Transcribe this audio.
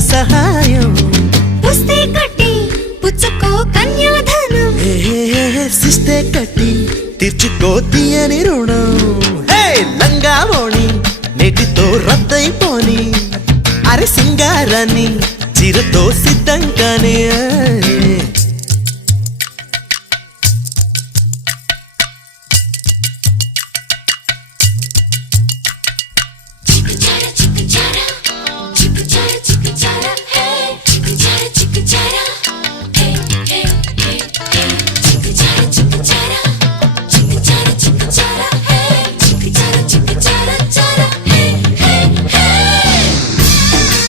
సహాయం పుస్తే కట్టి పుచ్చుకో కన్యాధనం సిస్తే కట్టి తీర్చుకో తీయని రుణం లంగా ఓణి నేటితో రద్దయిపోని అరే సింగారాన్ని చీరతో సిద్ధంగానే